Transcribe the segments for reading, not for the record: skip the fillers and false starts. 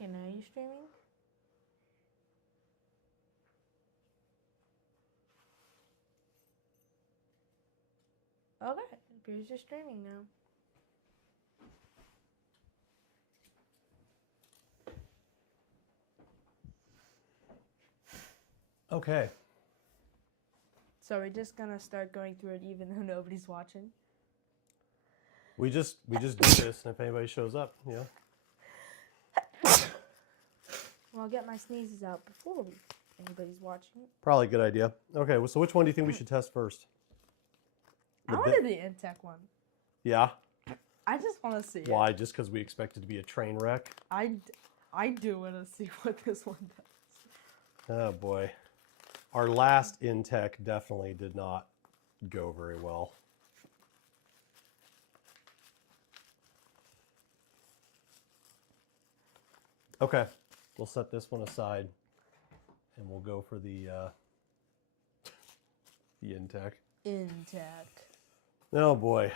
Okay, now you're streaming? Okay, it appears you're streaming now. Okay. So we're just gonna start going through it even though nobody's watching? We just do this, and if anybody shows up, you know. Well, I'll get my sneezes out before anybody's watching. Probably a good idea. Okay, well, so which one do you think we should test first? I wanted the Intech one. Yeah? I just want to see it. Why? Just because we expect it to be a train wreck? I do want to see what this one does. Oh, boy. Our last Intech definitely did not go very well. Okay, we'll set this one aside, and we'll go for the Intech. Intech. Oh boy.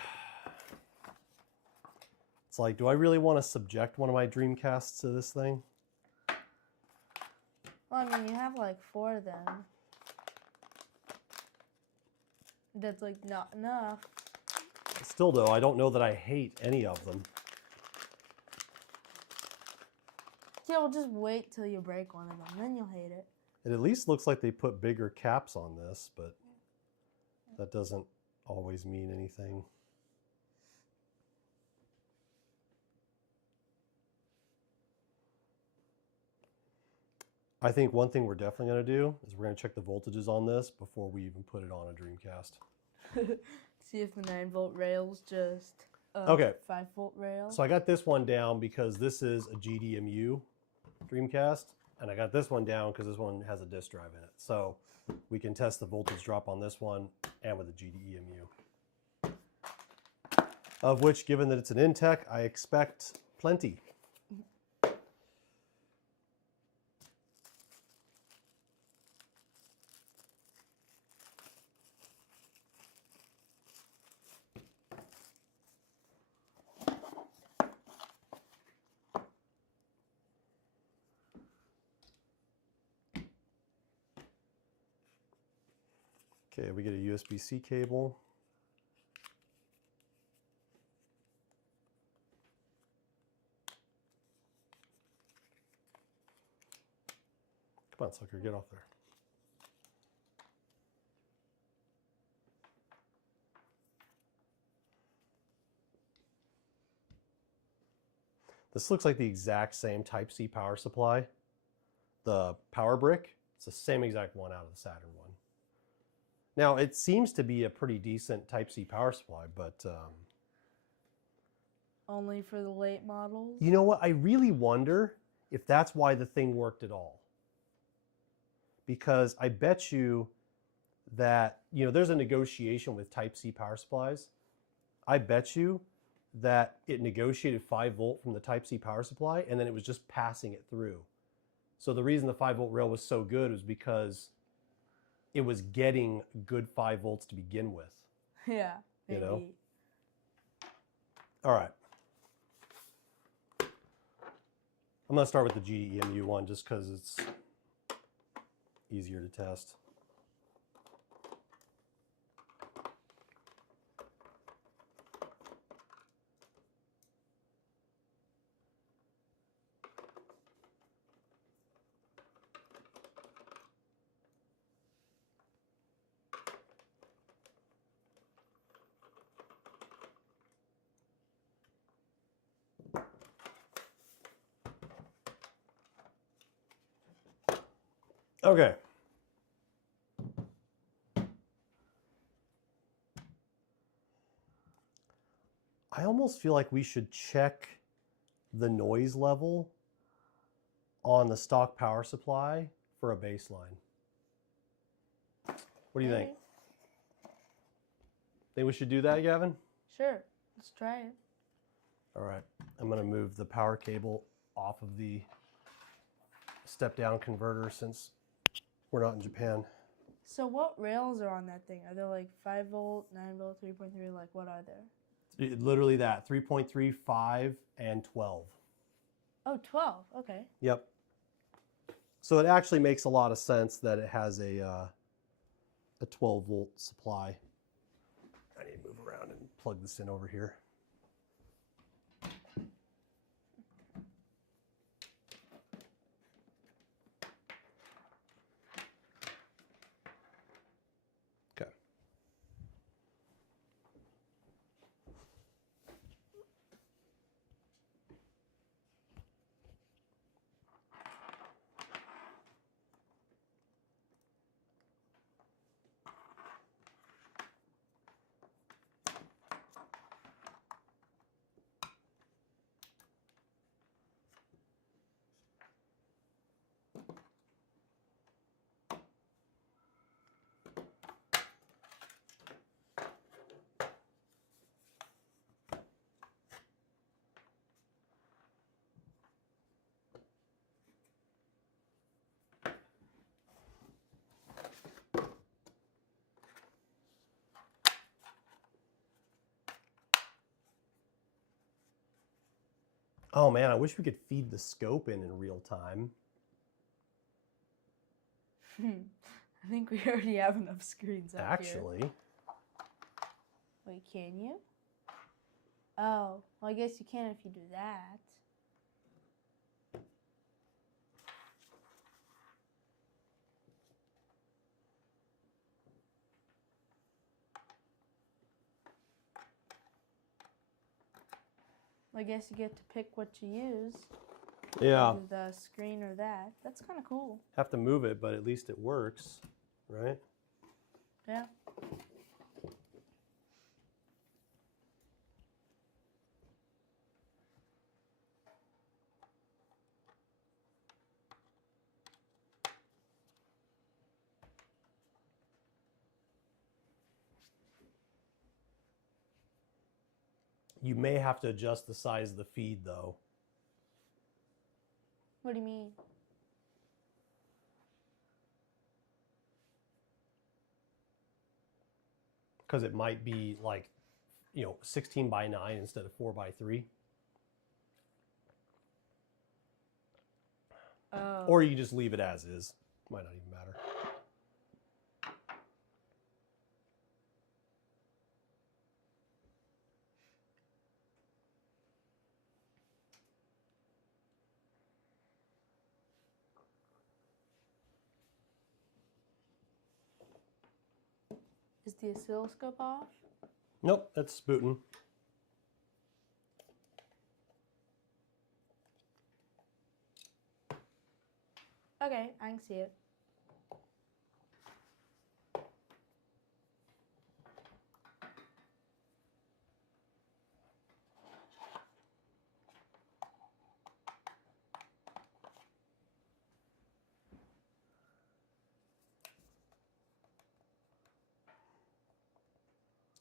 It's like, do I really want to subject one of my Dreamcasts to this thing? Well, I mean, you have like 4 of them. That's like not enough. Still though, I don't know that I hate any of them. Yeah, we'll just wait till you break one of them, then you'll hate it. It at least looks like they put bigger caps on this, but that doesn't always mean anything. I think one thing we're definitely going to do is we're going to check the voltages on this before we even put it on a Dreamcast. See if the 9-volt rail's just okay. 5-volt rail. So I got this one down because this is a GDMU Dreamcast, and I got this one down because this one has a disk drive in it. So we can test the voltage drop on this one and with a GDEMU. Of which, given that it's an Intech, I expect plenty. Okay, we get a USB-C cable. Come on, sucker, get off there. This looks like the exact same Type-C power supply. The power brick, it's the same exact one out of the Saturn one. Now, it seems to be a pretty decent Type-C power supply, but... only for the late models? You know what? I really wonder if that's why the thing worked at all. Because I bet you that, you know, there's a negotiation with Type-C power supplies. I bet you that it negotiated 5 volt from the Type-C power supply, and then it was just passing it through. So the reason the 5 volt rail was so good was because it was getting good 5 volts to begin with. Yeah, maybe. You know? All right. I'm going to start with the GDEMU one just because it's easier to test. Okay. I almost feel like we should check the noise level on the stock power supply for a baseline. What do you think? Think we should do that, Gavin? Sure, let's try it. All right, I'm going to move the power cable off of the step-down converter since we're not in Japan. So what rails are on that thing? Are there like 5 volt, 9 volt, 3.3? Like what are there? Literally that, 3.3, 5, and 12. Oh, 12. Okay. Yep. So it actually makes a lot of sense that it has a 12-volt supply. I need to move around and plug this in over here. Okay. Oh man, I wish we could feed the scope in real time. I think we already have enough screens up here. Actually. Wait, can you? Oh, well, I guess you can if you do that. I guess you get to pick what you use. Yeah. Either the screen or that. That's kind of cool. Have to move it, but at least it works, right? Yeah. You may have to adjust the size of the feed though. What do you mean? Because it might be like, 16 by 9 instead of 4 by 3. Oh. Or you can just leave it as is. Might not even matter. Is the oscilloscope off? Nope, that's booting. Okay, I can see it.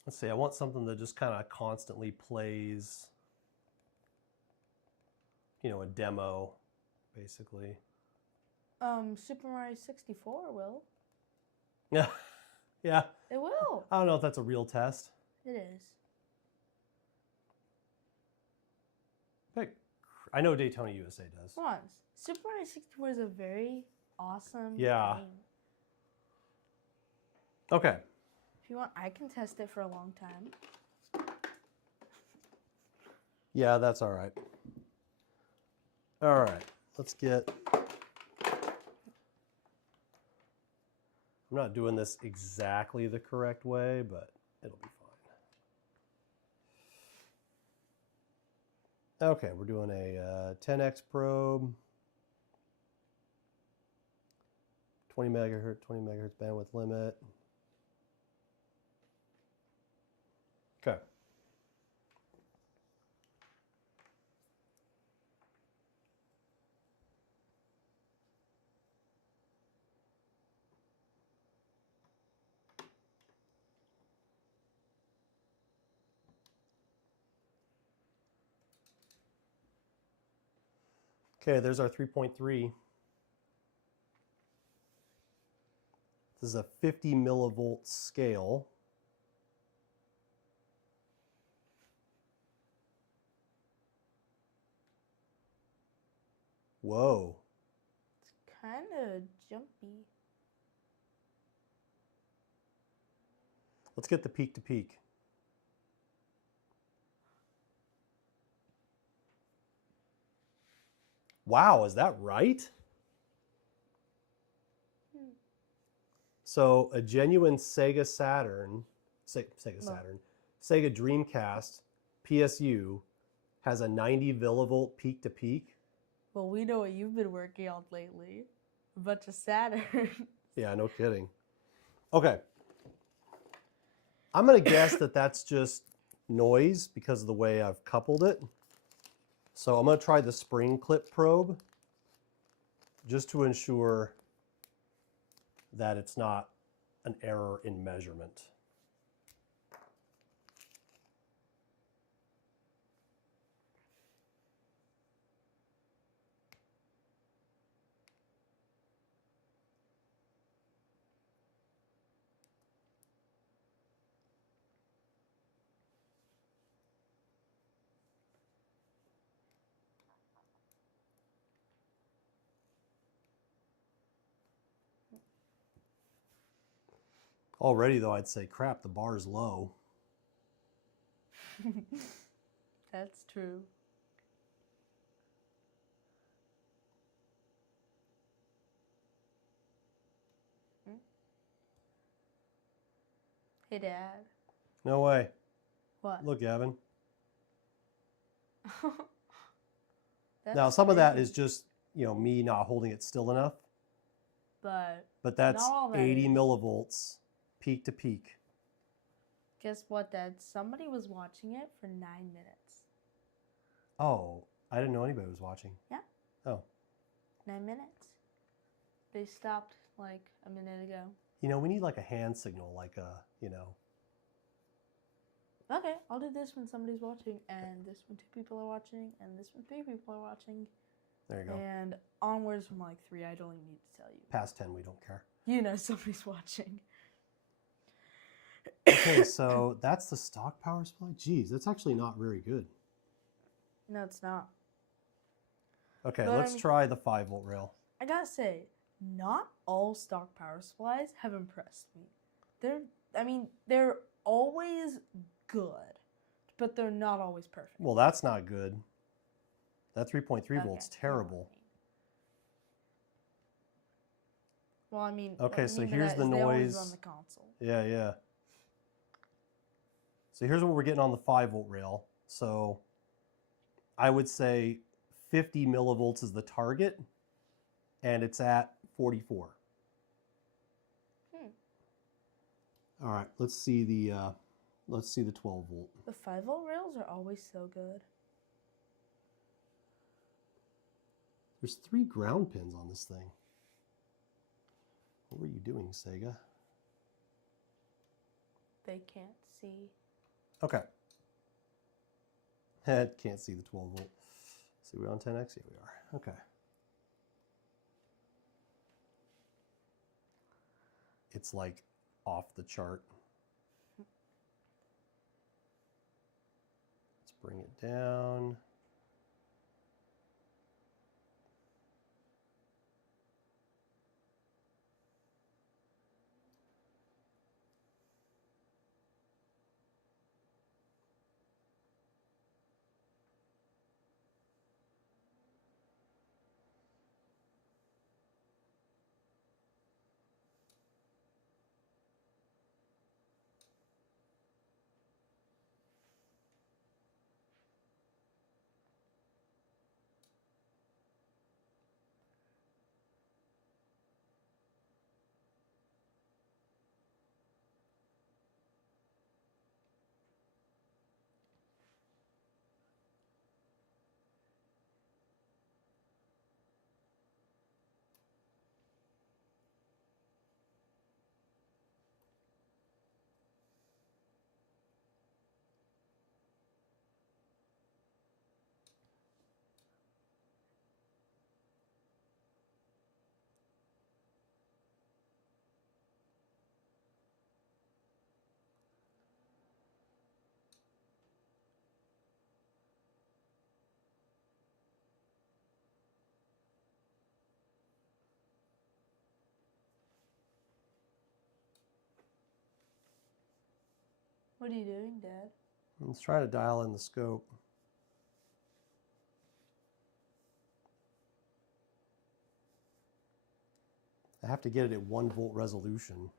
Let's see, I want something that just kind of constantly plays, a demo, basically. Super Mario 64 will. Yeah. Yeah. It will. I don't know if that's a real test. It is. I know Daytona USA does. Come on. Super Mario 64 is a very awesome Yeah. game. Okay. If you want, I can test it for a long time. Yeah, that's all right. All right, let's get... I'm not doing this exactly the correct way, but it'll be fine. Okay, we're doing a 10x probe. 20 megahertz bandwidth limit. Okay. Okay, there's our 3.3. This is a 50 millivolt scale. Whoa. It's kind of jumpy. Let's get the peak to peak. Wow, is that right? So a genuine Sega Saturn, Sega Saturn, Sega Dreamcast PSU has a 90 millivolt peak to peak. Well, we know what you've been working on lately. A bunch of Saturn. Yeah, no kidding. Okay. I'm going to guess that that's just noise because of the way I've coupled it. So I'm going to try the spring clip probe just to ensure that it's not an error in measurement. Already, though, I'd say, crap, the bar's low. That's true. Hey, Dad. No way. What? Look, Gavin. That's Now, some of that crazy. is just, me not holding it still enough. But that's not all that 80 is. millivolts peak to peak. Guess what, Dad? Somebody was watching it for 9 minutes. Oh, I didn't know anybody was watching. Yeah. Oh. 9 minutes. They stopped like a minute ago. We need like a hand signal, like a, Okay, I'll do this when somebody's watching, and this when 2 people are watching, and this when 3 people are watching. There you go. And onwards from like 3, I don't even need to tell you. Past 10, we don't care. Somebody's watching. Okay, so that's the stock power supply? Geez, that's actually not very good. No, it's not. Okay, But let's try the 5-volt rail. I gotta say, not all stock power supplies have impressed me. They're always good, but they're not always perfect. Well, that's not good. That 3.3 volts, terrible. Well, I mean, okay, so here's the noise. They always noise. run the console. Yeah. So here's what we're getting on the 5-volt rail. So I would say 50 millivolts is the target, and it's at 44. All right, let's see the 12 volt. The 5-volt rails are always so good. There's 3 ground pins on this thing. What were you doing, Sega? They can't see. Okay. Can't see the 12 volt. See, we're on 10x? Yeah, we are. Okay. It's like off the chart. Let's bring it down. What are you doing, Dad? Let's try to dial in the scope. I have to get it at 1 volt resolution.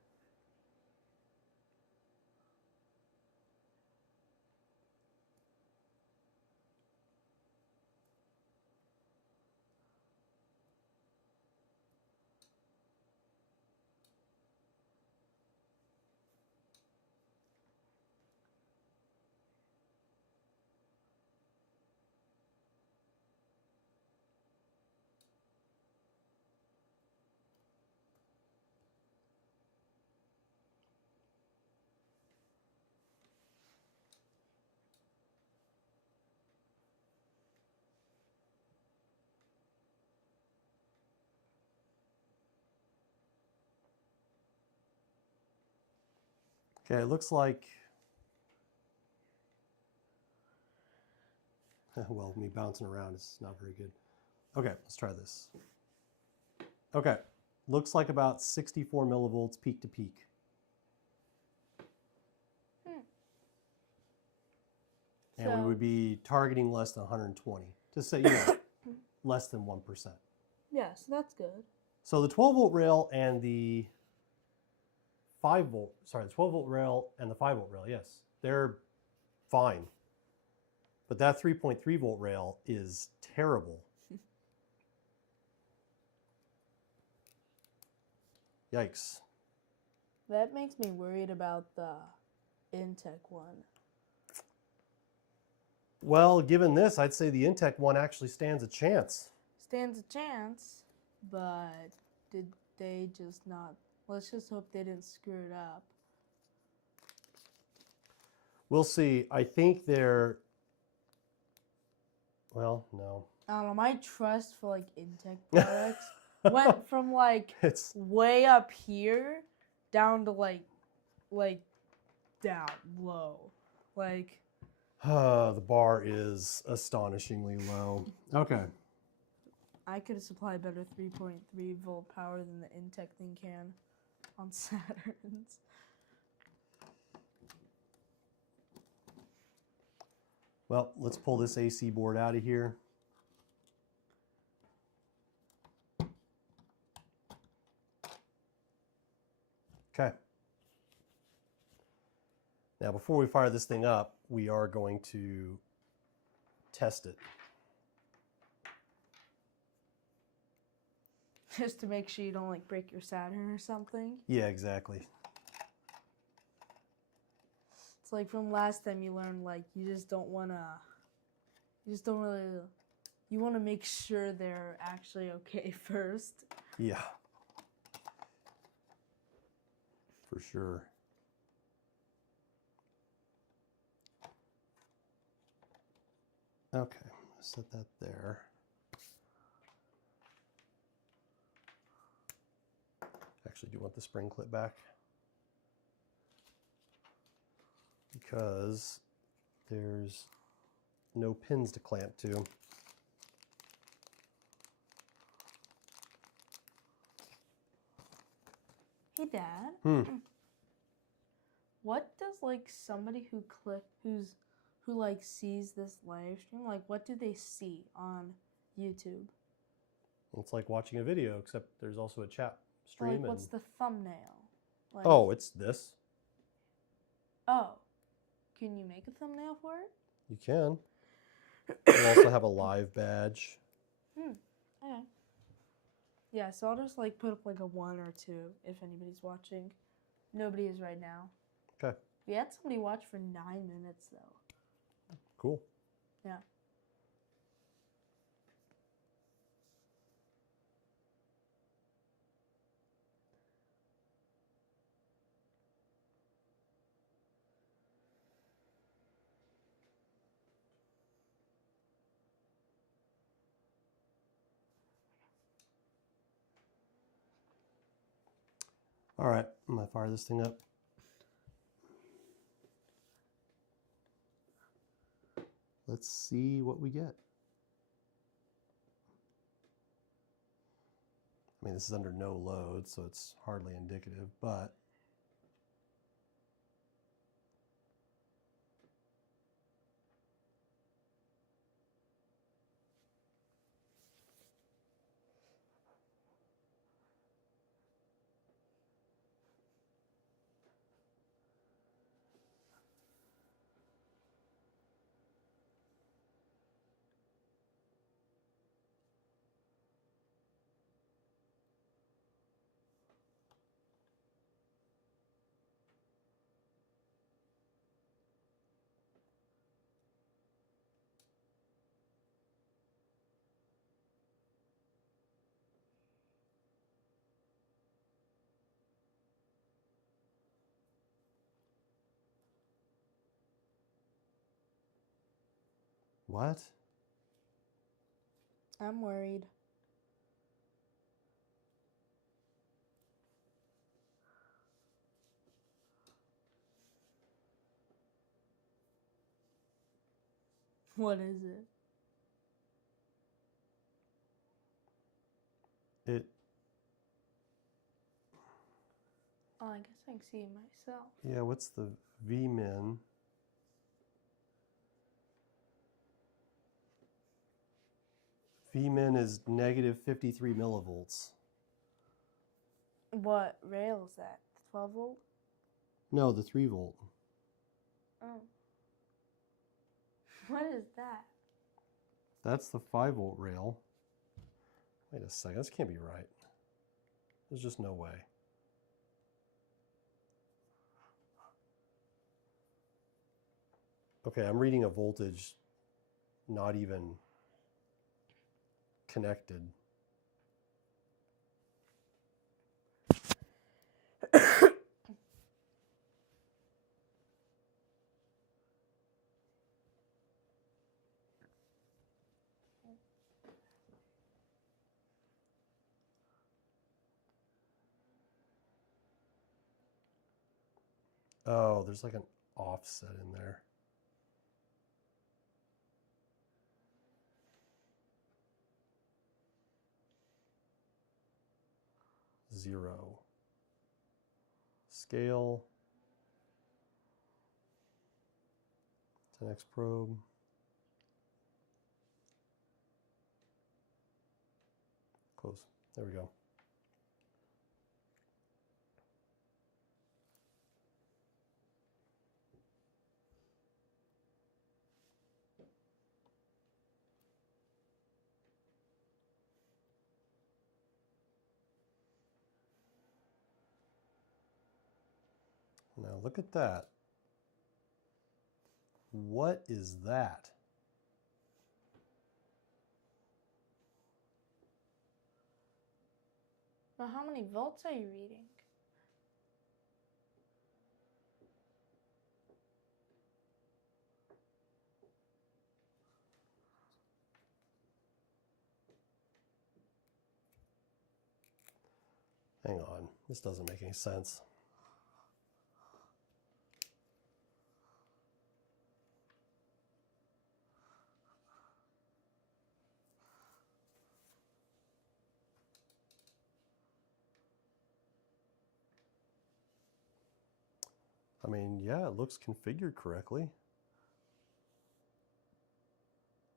Okay, it looks like, well, me bouncing around is not very good. Okay, let's try this. Okay, looks like about 64 millivolts peak to peak. And we would be targeting less than 120 to say, less than 1%. Yeah, so that's good. So the 12 volt rail and the 12 volt rail and the 5 volt rail, yes, they're fine. But that 3.3 volt rail is terrible. Yikes. That makes me worried about the Intech one. Well, given this, I'd say the Intech one actually stands a chance. Stands a chance, but did they just not? Let's just hope they didn't screw it up. We'll see. I think they're, well, no. I don't know. My trust for like Intech products went from like It's way up here down to like down low. Like the bar is astonishingly low. Okay. I could supply better 3.3 volt power than the Intech thing can on Saturns. Well, let's pull this AC board out of here. Okay. Now, before we fire this thing up, we are going to test it. Just to make sure you don't like break your Saturn or something. Yeah, exactly. It's like from last time you learned like you don't really, you want to make sure they're actually okay first. Yeah. For sure. Okay, set that there. Actually, do you want the spring clip back? Because there's no pins to clamp to. Hey, Dad. What does like somebody who like sees this live stream, like what do they see on YouTube? It's like watching a video, except there's also a chat stream. Like what's the thumbnail? Like, oh, it's this. Oh, can you make a thumbnail for it? You can. We'll also have a live badge. Okay. Yeah, so I'll just like put up like a 1 or 2 if anybody's watching. Nobody is right now. Okay. We had somebody watch for 9 minutes though. Cool. Yeah. All right, I'm gonna fire this thing up. Let's see what we get. I mean, this is under no load, so it's hardly indicative, but What? I'm worried. What is it? It, Oh, I guess I can see it myself. yeah, what's the Vmin? Vmin is negative 53 millivolts. What rail is that? 12 volt? No, the 3 volt. Oh. What is that? That's the 5 volt rail. Wait a second, this can't be right. There's just no way. Okay, I'm reading a voltage not even connected. Oh, there's like an offset in there. Zero. Scale. 10x probe. Close. There we go. Now look at that. What is that? Now, how many volts are you reading? Hang on, this doesn't make any sense. I mean, yeah, it looks configured correctly.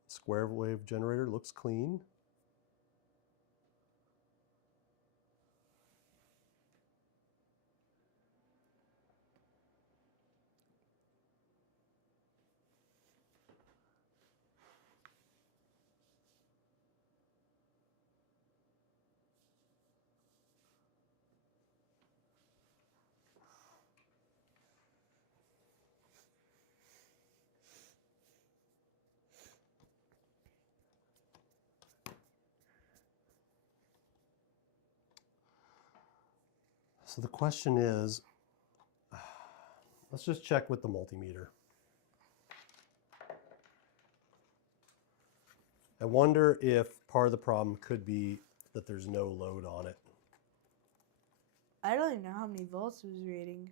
Square wave generator looks clean. So the question is, let's just check with the multimeter. I wonder if part of the problem could be that there's no load on it. I don't even know how many volts it was reading.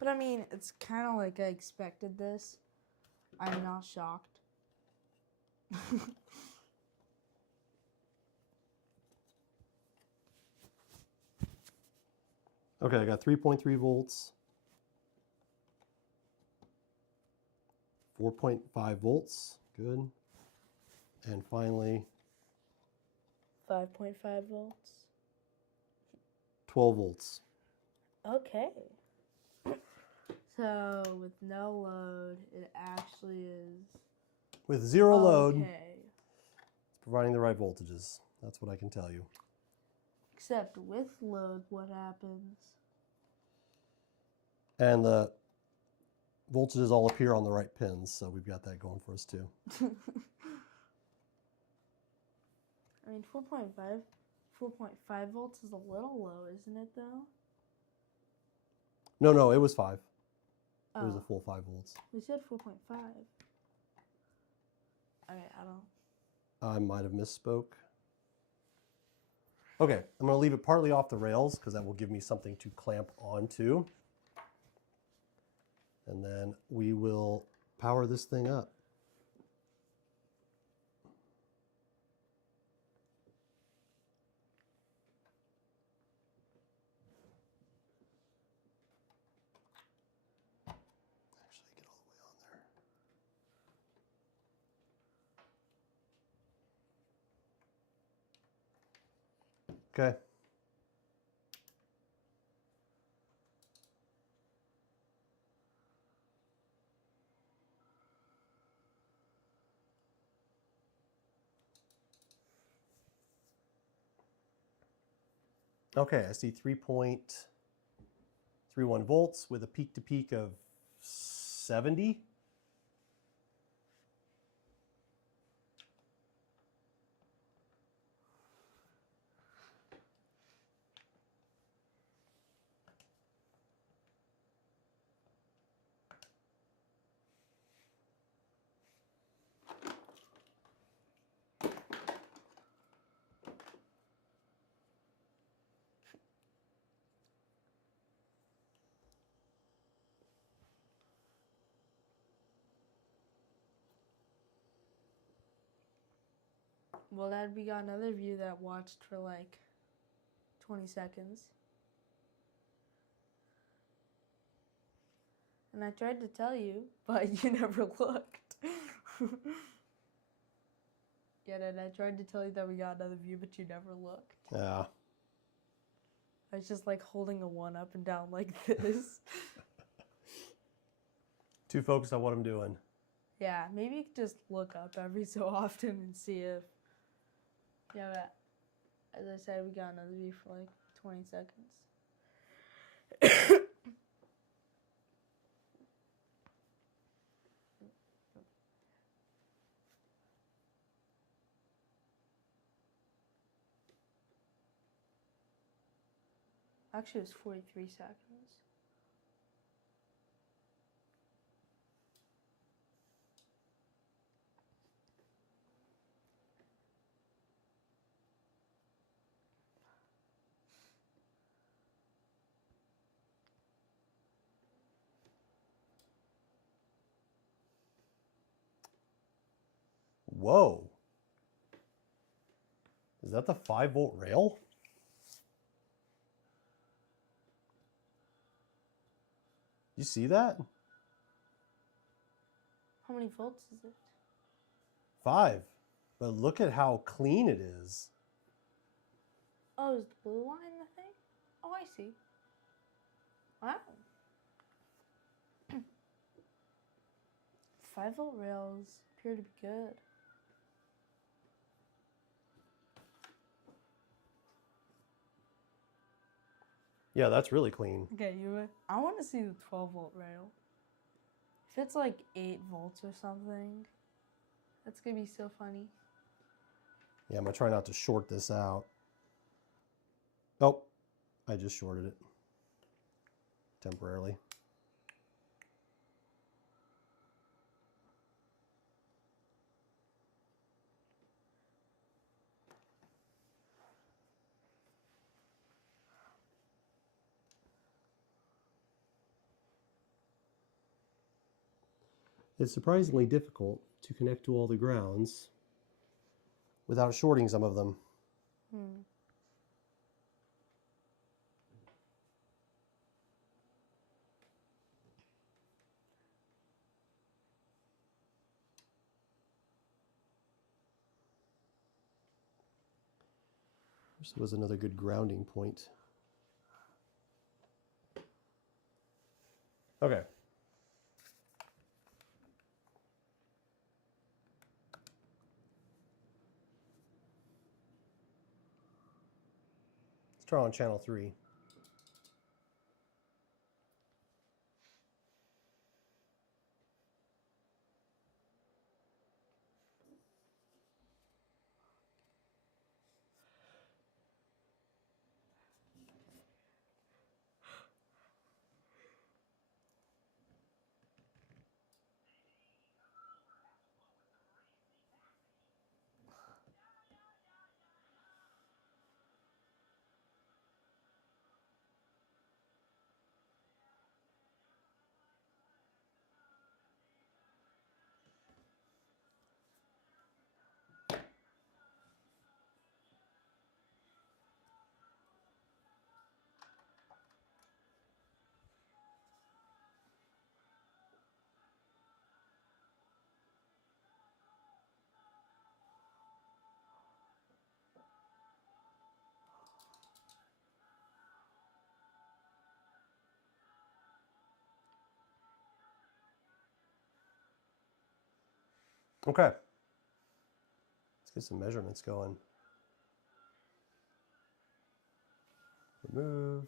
But I mean, it's kind of like I expected this. I'm not shocked. Okay, I got 3.3 volts, 4.5 volts, good. And finally, 5.5 volts. 12 volts. Okay. So with no load, it actually is. With zero load, Okay. it's providing the right voltages. That's what I can tell you. Except with load, what happens? And the voltages all appear on the right pins, so we've got that going for us too. I mean, 4.5 volts is a little low, isn't it, though? No, it was 5. Oh, It was a full 5 volts. we said 4.5. Okay, I don't. I might have misspoke. Okay, I'm going to leave it partly off the rails because that will give me something to clamp onto. And then we will power this thing up. Actually, get all the way on there. Okay. Okay, I see 3.31 volts with a peak to peak of 70. Well, Dad, we got another view that watched for like 20 seconds. And I tried to tell you, but you never looked. Yeah, Dad, I tried to tell you that we got another view, but you never looked. Yeah. I was just like holding a 1 up and down like this. Too focused on what I'm doing. Yeah, maybe you could just look up every so often and see if. Yeah, but as I said, we got another view for like 20 seconds. Actually, it was 43 seconds. Whoa. Is that the 5-volt rail? You see that? How many volts is it? 5. But look at how clean it is. Oh, is the blue line the thing? Oh, I see. Wow. 5-volt rails appear to be good. Yeah, that's really clean. Okay, I want to see the 12-volt rail. If it's like 8 volts or something, that's gonna be so funny. Yeah, I'm going to try not to short this out. Oh, I just shorted it temporarily. It's surprisingly difficult to connect to all the grounds without shorting some of them. This was another good grounding point. Okay. Let's turn on channel 3. Okay. Let's get some measurements going. Remove.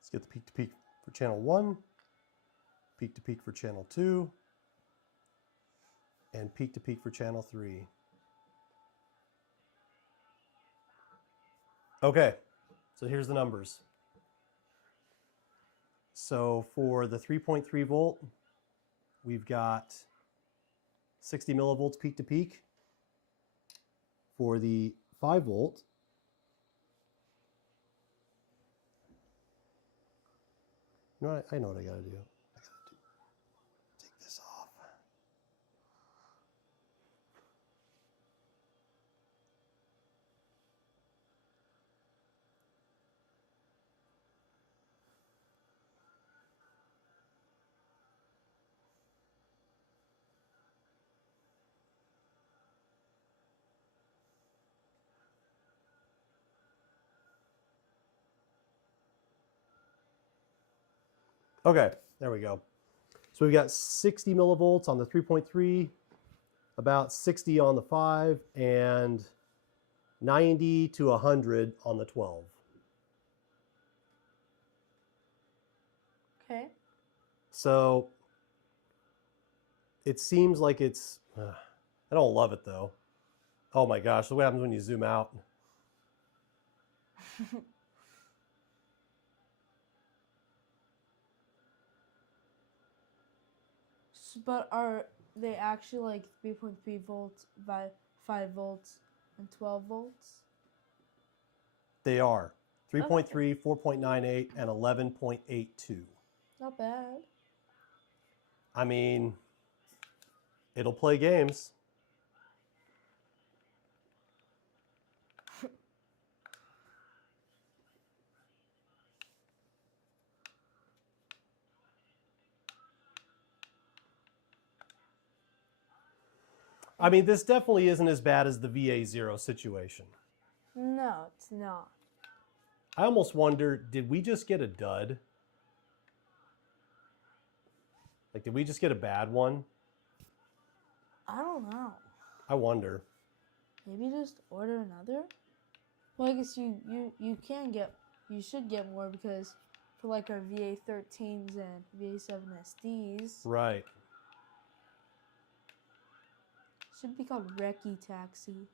Let's get the peak to peak for channel 1, peak to peak for channel 2, and peak to peak for channel 3. Okay, so here's the numbers. So for the 3.3 volt, we've got 60 millivolts peak to peak. For the 5 volt, you know what? I know what I gotta do. I gotta take this off. Okay, there we go. So we've got 60 millivolts on the 3.3, about 60 on the 5, and 90 to 100 on the 12. Okay. So it seems like it's, I don't love it though. Oh my gosh, look what happens when you zoom out. But are they actually like 3.3 volts, 5 volts, and 12 volts? They are 3.3, 4.98, and 11.82. Not bad. I mean, it'll play games. I mean, this definitely isn't as bad as the VA0 situation. No, it's not. I almost wonder, did we just get a dud? Like, did we just get a bad one? I don't know. I wonder. Maybe just order another? Well, I guess you can get, you should get more because for like our VA13s and VA7 SDs. Right. Should be called Recce Taxi.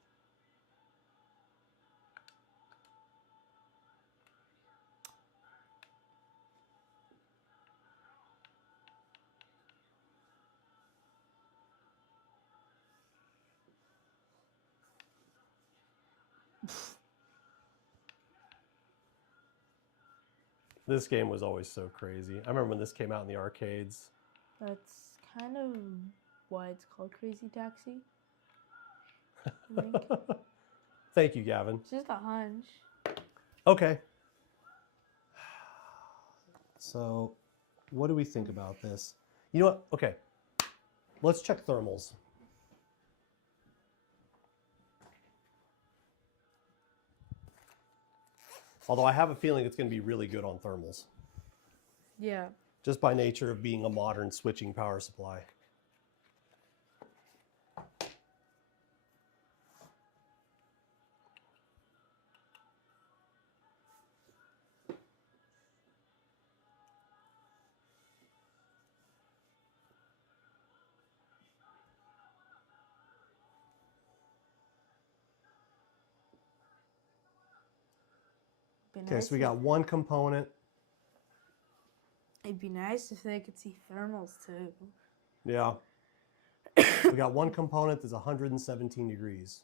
This game was always so crazy. I remember when this came out in the arcades. That's kind of why it's called Crazy Taxi. I think. Thank you, Gavin. It's just a hunch. Okay. So, what do we think about this? You know what? Okay. Let's check thermals. Although I have a feeling it's going to be really good on thermals. Yeah. Just by nature of being a modern switching power supply. Okay, so we got one component. It'd be nice if they could see thermals too. Yeah. We got one component that's 117 degrees.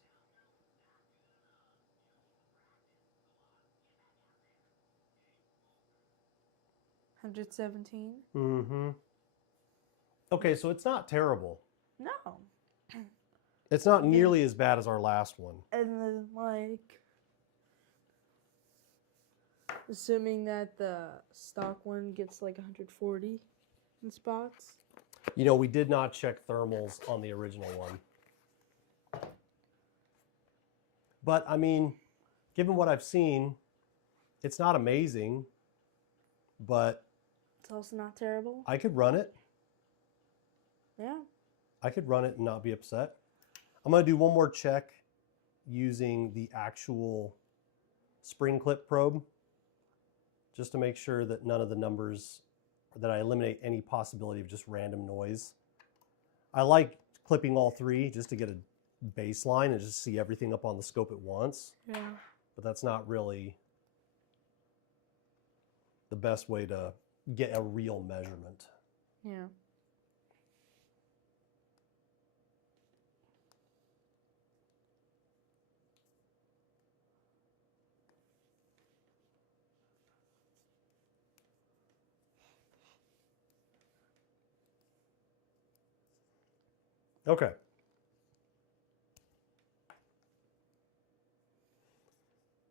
$117? Mm-hmm. Okay, so it's not terrible. No. It's not nearly as bad as our last one. And then, like, assuming that the stock one gets like 140 in spots. You know, we did not check thermals on the original one. But, I mean, given what I've seen, It's not amazing, but It's also not terrible. I could run it. Yeah. I could run it and not be upset. I'm going to do one more check using the actual spring clip probe just to make sure that none of the numbers, that I eliminate any possibility of just random noise. I like clipping all three just to get a baseline and just see everything up on the scope at once. Yeah. But that's not really the best way to get a real measurement. Yeah. Okay.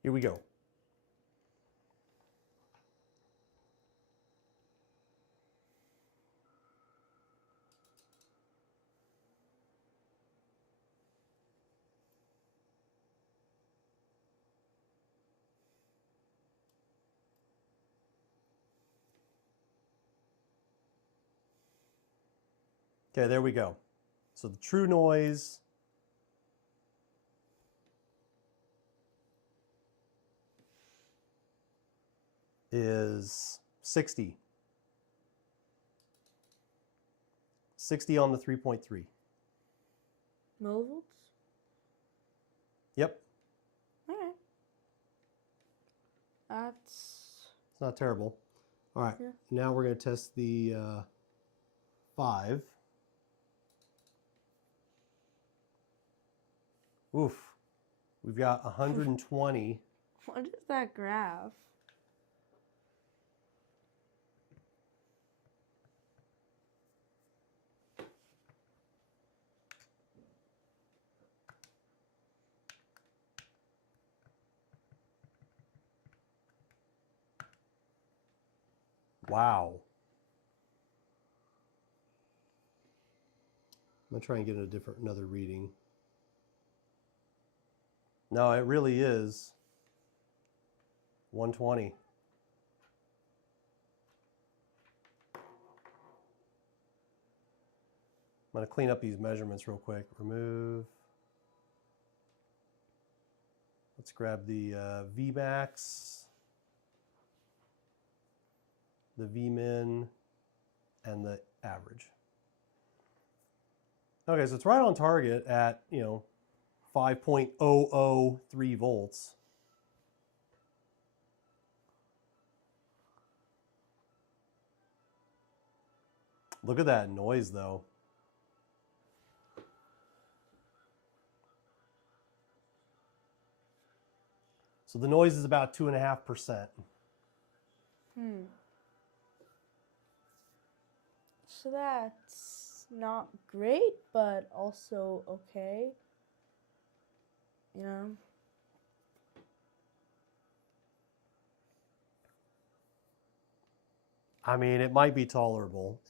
Here we go. Okay, there we go. So the true noise is 60. 60 on the 3.3. Millivolts? Yep. All right. That's... It's not terrible. All right, Yeah. now we're going to test the 5. Oof. We've got 120. What is that graph? Wow. I'm going to try and get another reading. No, it really is 120. I'm going to clean up these measurements real quick. Remove. Let's grab the Vmax, the Vmin, and the average. Okay, so it's right on target at, 5.003 volts. Look at that noise, though. So the noise is about 2.5%. So that's not great, but also okay. You know? I mean, it might be tolerable.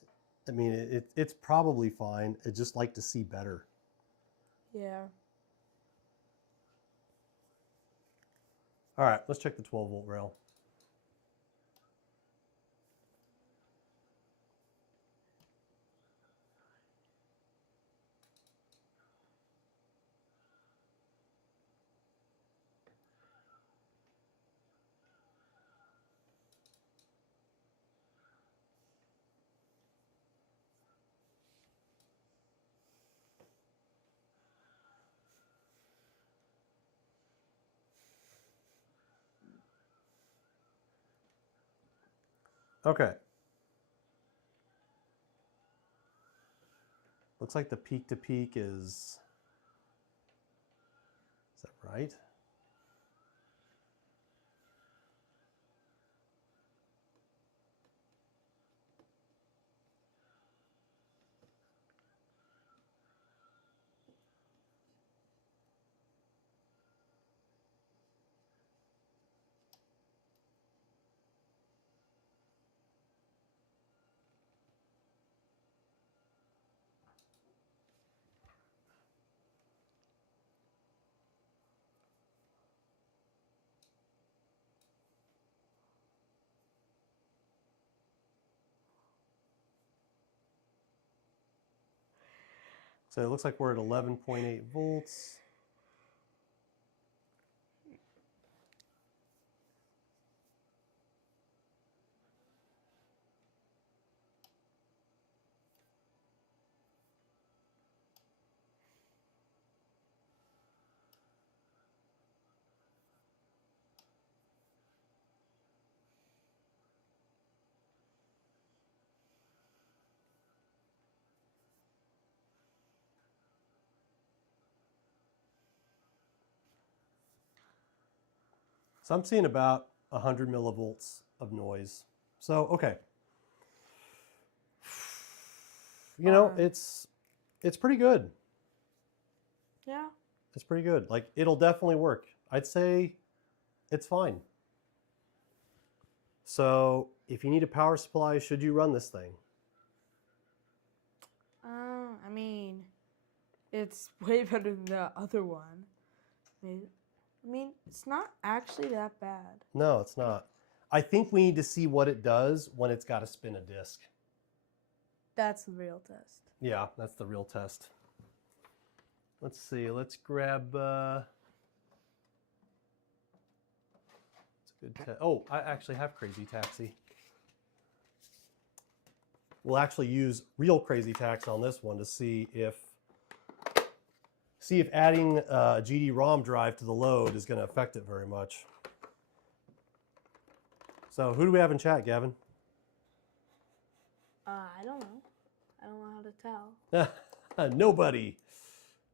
I mean, it's probably fine. I'd just like to see better. Yeah. All right, let's check the 12-volt rail. Okay. Looks like the peak to peak is that right? So it looks like we're at 11.8 volts. So I'm seeing about 100 millivolts of noise. So, okay. You know, it's pretty good. Yeah. It's pretty good. Like, it'll definitely work. I'd say it's fine. So, if you need a power supply, should you run this thing? I mean, it's way better than the other one. I mean, it's not actually that bad. No, it's not. I think we need to see what it does when it's got to spin a disc. That's the real test. Yeah, that's the real test. Let's see. Let's grab. It's a good test. Oh, I actually have Crazy Taxi. We'll actually use real Crazy Taxi on this one to see if adding a GD-ROM drive to the load is going to affect it very much. So who do we have in chat, Gavin? I don't know. I don't know how to tell. Nobody.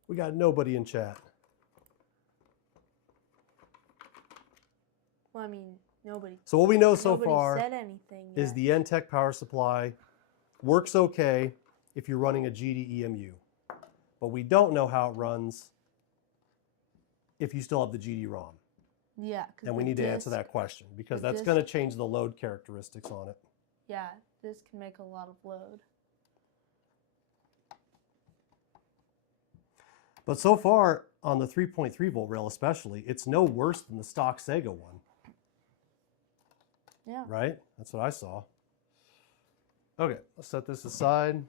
We got nobody in chat. Well, I mean, nobody. So what we know so far said anything is yet. the NTEC power supply works okay if you're running a GD-EMU. But we don't know how it runs if you still have the GD-ROM. Yeah. And we need to answer that question because that's going to change the load characteristics on it. Yeah, this can make a lot of load. But so far, on the 3.3 volt rail especially, it's no worse than the stock Sega one. Yeah. Right? That's what I saw. Okay, let's set this aside.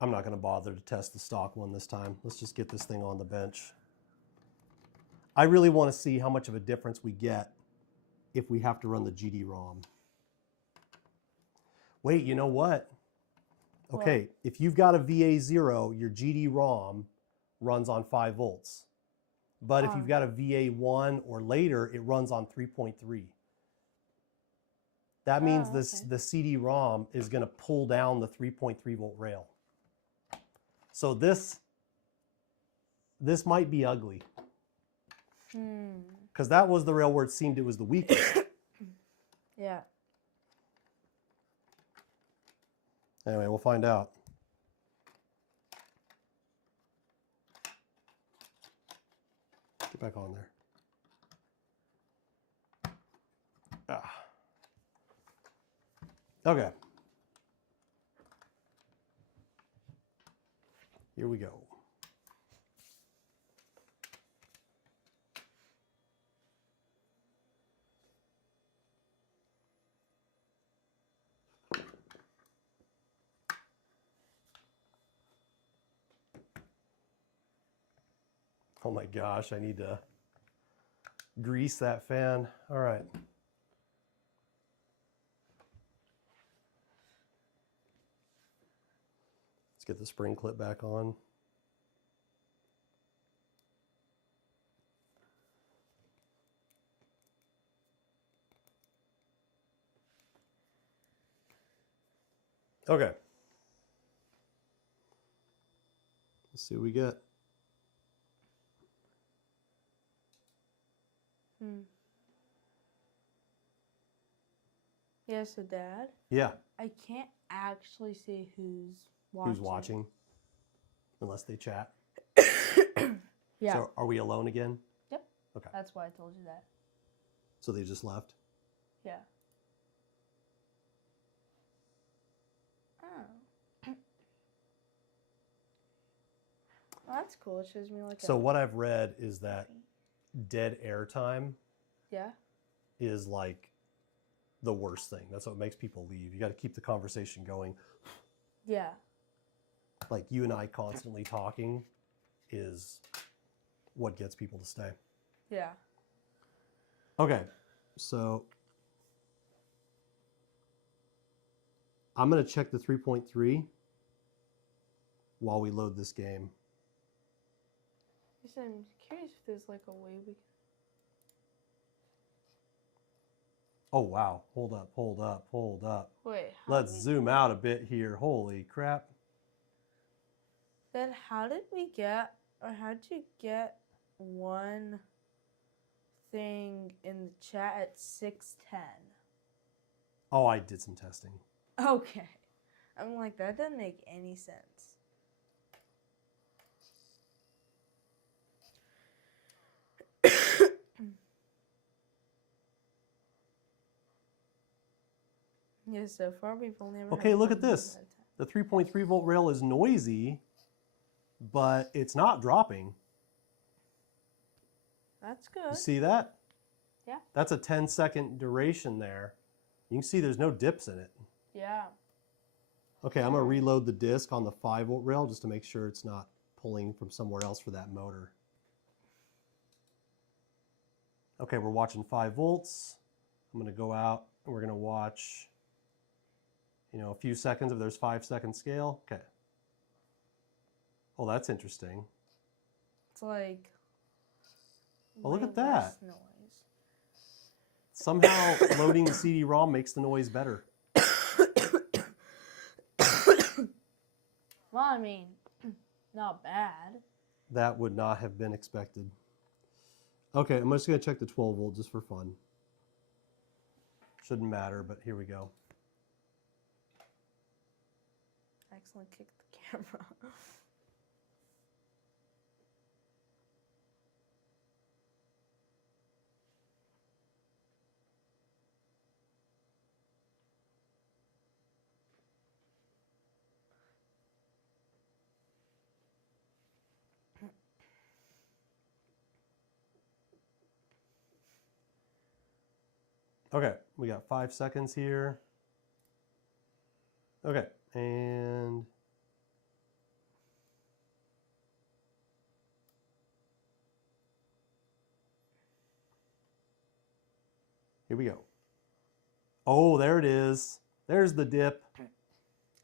I'm not going to bother to test the stock one this time. Let's just get this thing on the bench. I really want to see how much of a difference we get if we have to run the GD-ROM. Wait, you know what? Okay, What? if you've got a VA0, your GD-ROM runs on 5 volts. But if you've got a VA1 or later, it runs on 3.3. That means the CD-ROM is going to pull down the 3.3 volt rail. So this might be ugly. Because that was the rail where it seemed it was the weakest. Yeah. Anyway, we'll find out. Get back on there. Okay. Here we go. Oh my gosh, I need to grease that fan. All right. Let's get the spring clip back on. Okay. Let's see what we get. Yes, a dad. Yeah. I can't actually see who's watching, unless they chat. Yeah. So are we alone again? Yep. Okay. That's why I told you that. So they just left? Yeah. Oh. Well, that's cool. It shows me like So what I've read is that dead air time yeah. is like the worst thing. That's what makes people leave. You got to keep the conversation going. Yeah. Like you and I constantly talking is what gets people to stay. Yeah. Okay, so I'm going to check the 3.3 while we load this game. I'm curious if there's like a way we can... Oh, wow. Hold up, hold up, hold up. Wait, Let's zoom out a bit here. Holy crap. Then how did we get, or how'd you get one thing in the chat at 6:10? Oh, I did some testing. Okay. I'm like, that doesn't make any sense. Yeah, so far we've only ever Okay, had look one at this. at a The 3.3 volt rail is noisy, but it's not dropping. time. That's You good. see that? Yeah. That's a 10-second duration there. You can see there's no dips in it. Yeah. Okay, I'm going to reload the disc on the 5 volt rail just to make sure it's not pulling from somewhere else for that motor. Okay, we're watching 5 volts. I'm going to go out and we're going to watch, a few seconds if there's 5-second scale. Okay. Oh, that's interesting. It's like... Oh, look way at that. less noise. Somehow loading the CD-ROM makes the noise better. Well, I mean, not bad. That would not have been expected. Okay, I'm just going to check the 12 volt just for fun. Shouldn't matter, but here we go. Excellent kick the camera. Okay, we got 5 seconds here. Okay, and here we go. Oh, there it is. There's the dip.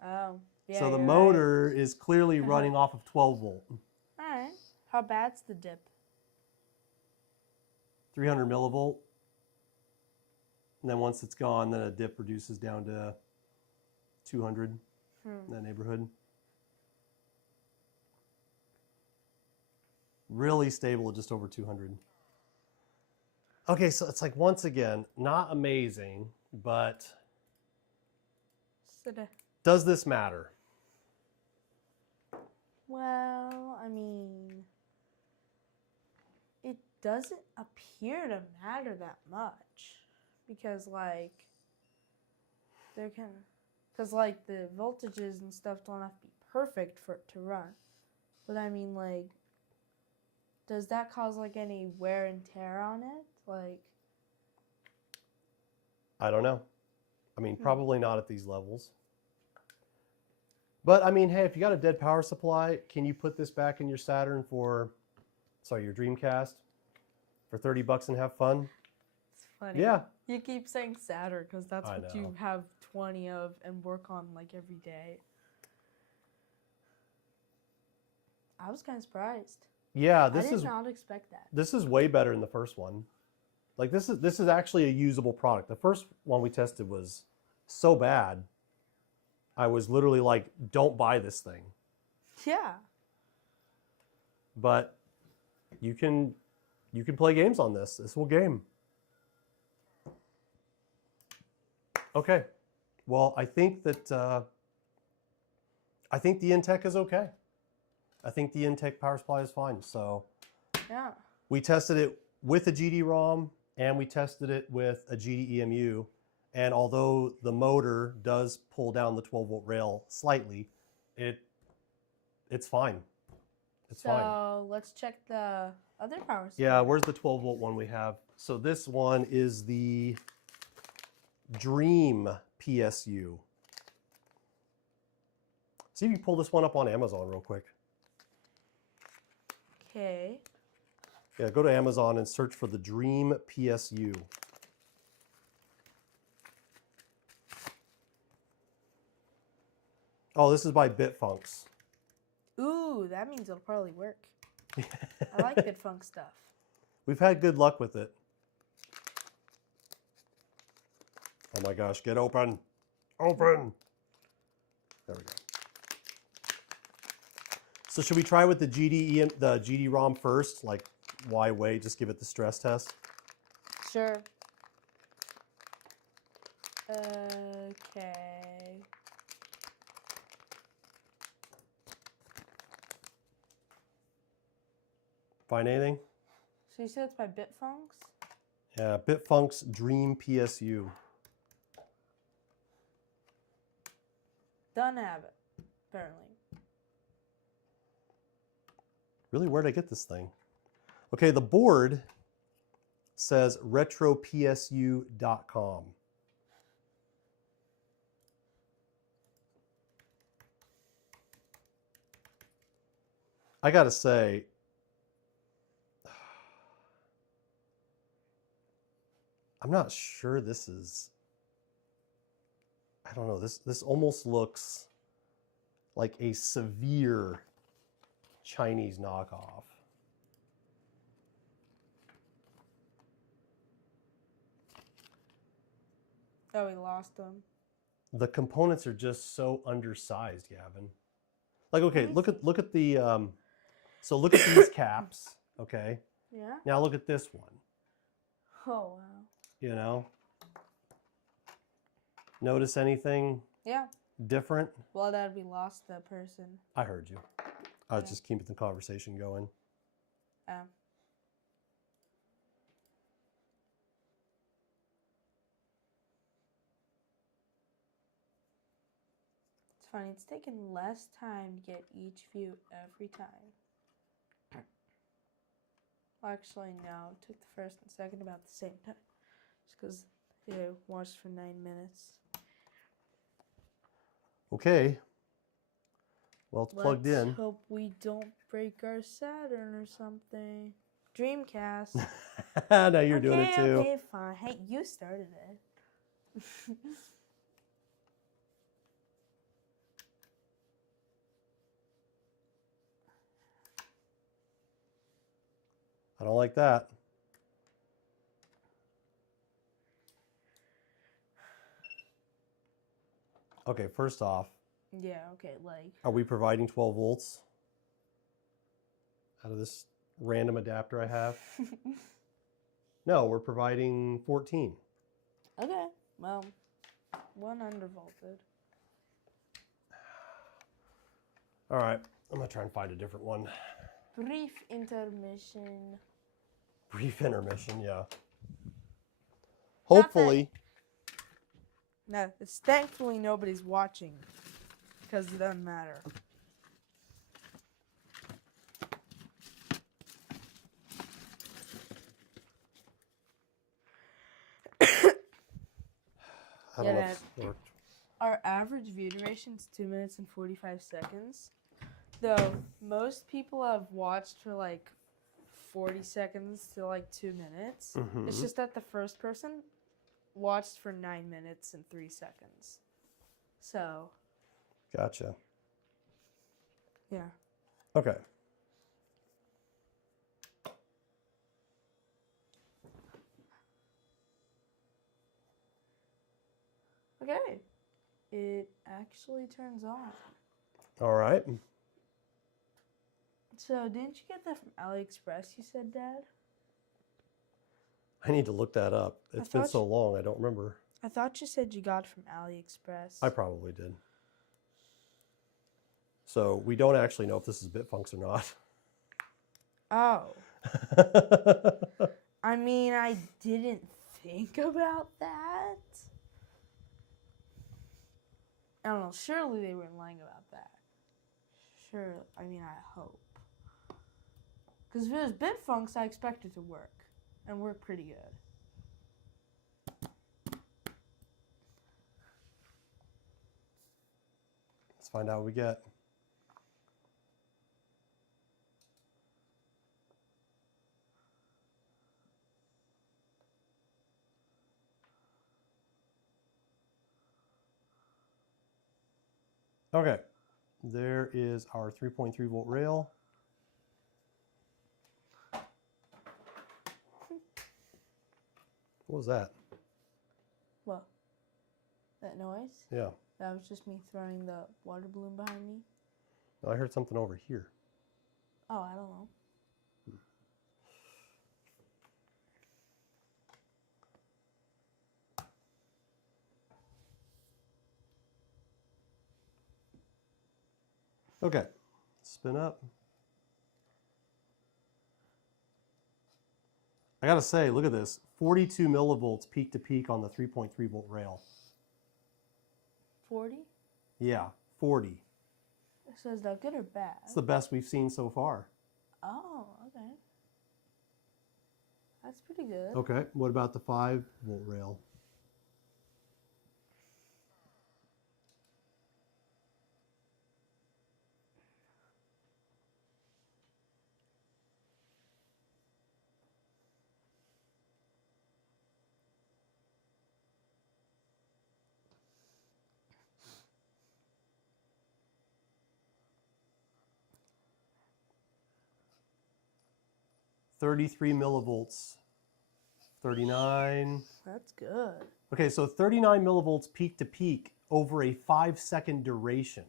Oh, yeah. So the you're motor is clearly running off of 12 volt. Right. All right. How bad's the dip? 300 millivolt. And then once it's gone, then a dip reduces down to 200 in that neighborhood. Really stable at just over 200. Okay, so it's like, once again, not amazing, but does this matter? Well, I mean, it doesn't appear to matter that much. Because, like, because, like, the voltages and stuff don't have to be perfect for it to run. But, I mean, like, does that cause, like, any wear and tear on it? Like, I don't know. I mean, probably not at these levels. But, I mean, hey, if you got a dead power supply, can you put this back in your Saturn your Dreamcast for $30 and have fun? it's funny. Yeah. You keep saying Saturn because that's I what know. you have 20 of and work on, like, every day. I was kind of surprised. Yeah, I this did not expect that. This is way better than the first one. Like, this is actually a usable product. The first one we tested was so bad. I was literally like, don't buy this thing. Yeah. But you can play games on this. This will game. Okay. Well, I think that I think the Intech is okay. I think the Intech power supply is fine. So Yeah. we tested it with a GD-ROM and we tested it with a GD-EMU. And although the motor does pull down the 12 volt rail slightly, it's fine. It's fine. So let's check the other power supply. Yeah, where's the 12 volt one we have? So this one is the Dream PSU. See if you can pull this one up on Amazon real quick. Okay. Yeah, go to Amazon and search for the Dream PSU. Oh, this is by Bitfunks. Ooh, that means it'll probably work. I like Bitfunk stuff. We've had good luck with it. Oh my gosh, get open. Open. There we go. So should we try with the GD-ROM first? Like, why wait? Just give it the stress test. Sure. Okay. Find anything? So you said it's by Bitfunks? Yeah, Bitfunks Dream PSU. Done have it, apparently. Really, where'd I get this thing? Okay, the board says retropsu.com. I gotta say, I'm not sure this is, I don't know, this almost looks like a severe Chinese knockoff. Oh, we lost them. The components are just so undersized, Gavin. Like, okay, look at the so look at these caps, okay? Yeah. Now look at this one. Oh wow. You know? Notice anything Yeah. different? Well, that we lost the person. I heard you. I was just keeping the conversation going. Oh. It's funny. It's taken less time to get each view every time. Well, actually, no. It took the first and second about the same time. Just because they watched for 9 minutes. Okay. Well, it's plugged in. Let's hope we don't break our Saturn or something. Dreamcast. Now you're doing it too. Okay, fine. Hey, you started it. I don't like that. Okay, first off. Yeah, okay, like. Are we providing 12 volts out of this random adapter I have? No, we're providing 14. Okay, well, one undervolted. All right, I'm going to try and find a different one. Brief intermission. Brief intermission, yeah. Hopefully. No, it's thankfully nobody's watching because it doesn't matter. I don't know if it worked. Our average view duration is 2 minutes and 45 seconds. Though most people have watched for like 40 seconds to like 2 minutes. Mm-hmm. It's just that the first person watched for 9 minutes and 3 seconds. So. Gotcha. Yeah. Okay. Okay. It actually turns on. All right. So, didn't you get that from AliExpress, you said, Dad? I need to look that up. It's been so long, I don't remember. I thought you said you got it from AliExpress. I probably did. So we don't actually know if this is Bitfunks or not. Oh. I mean, I didn't think about that. I don't know. Surely they weren't lying about that. Sure. I mean, I hope. Because if it was Bitfunks, I expect it to work. And work pretty good. find out what we get. Okay, there is our 3.3 volt rail. What was that? What? That noise? Yeah. That was just me throwing the water balloon behind me. I heard something over here. Oh, I don't know. Okay, spin up. I gotta say, look at this. 42 millivolts peak to peak on the 3.3 volt rail. 40? Yeah, 40. So is that good or bad? It's the best we've seen so far. Oh, okay. That's pretty good. Okay, what about the 5 volt rail? .33 millivolts. 39. That's good. Okay, so 39 millivolts peak to peak over a 5-second duration.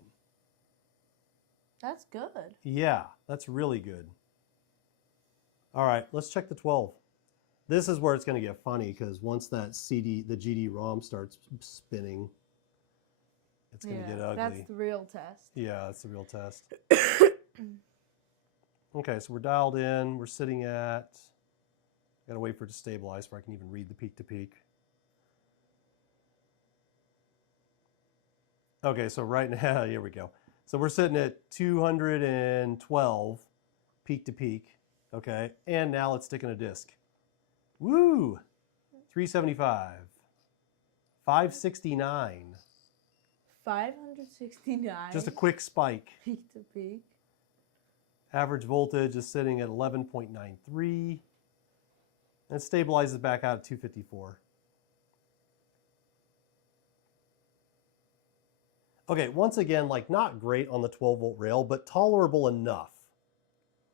That's good. Yeah, that's really good. All right, let's check the 12. This is where it's going to get funny because once that the GD-ROM starts spinning, it's going to get ugly. That's the real test. Yeah, that's the real test. Okay, so we're dialed in. We're sitting at, got to wait for it to stabilize before I can even read the peak to peak. Okay, so right now, here we go. So we're sitting at 212 peak to peak. Okay, and now let's stick in a disc. Woo! 375. 569. 569. Just a quick spike. Peak to peak. Average voltage is sitting at 11.93. And it stabilizes back out at 254. Okay, once again, like not great on the 12 volt rail, but tolerable enough.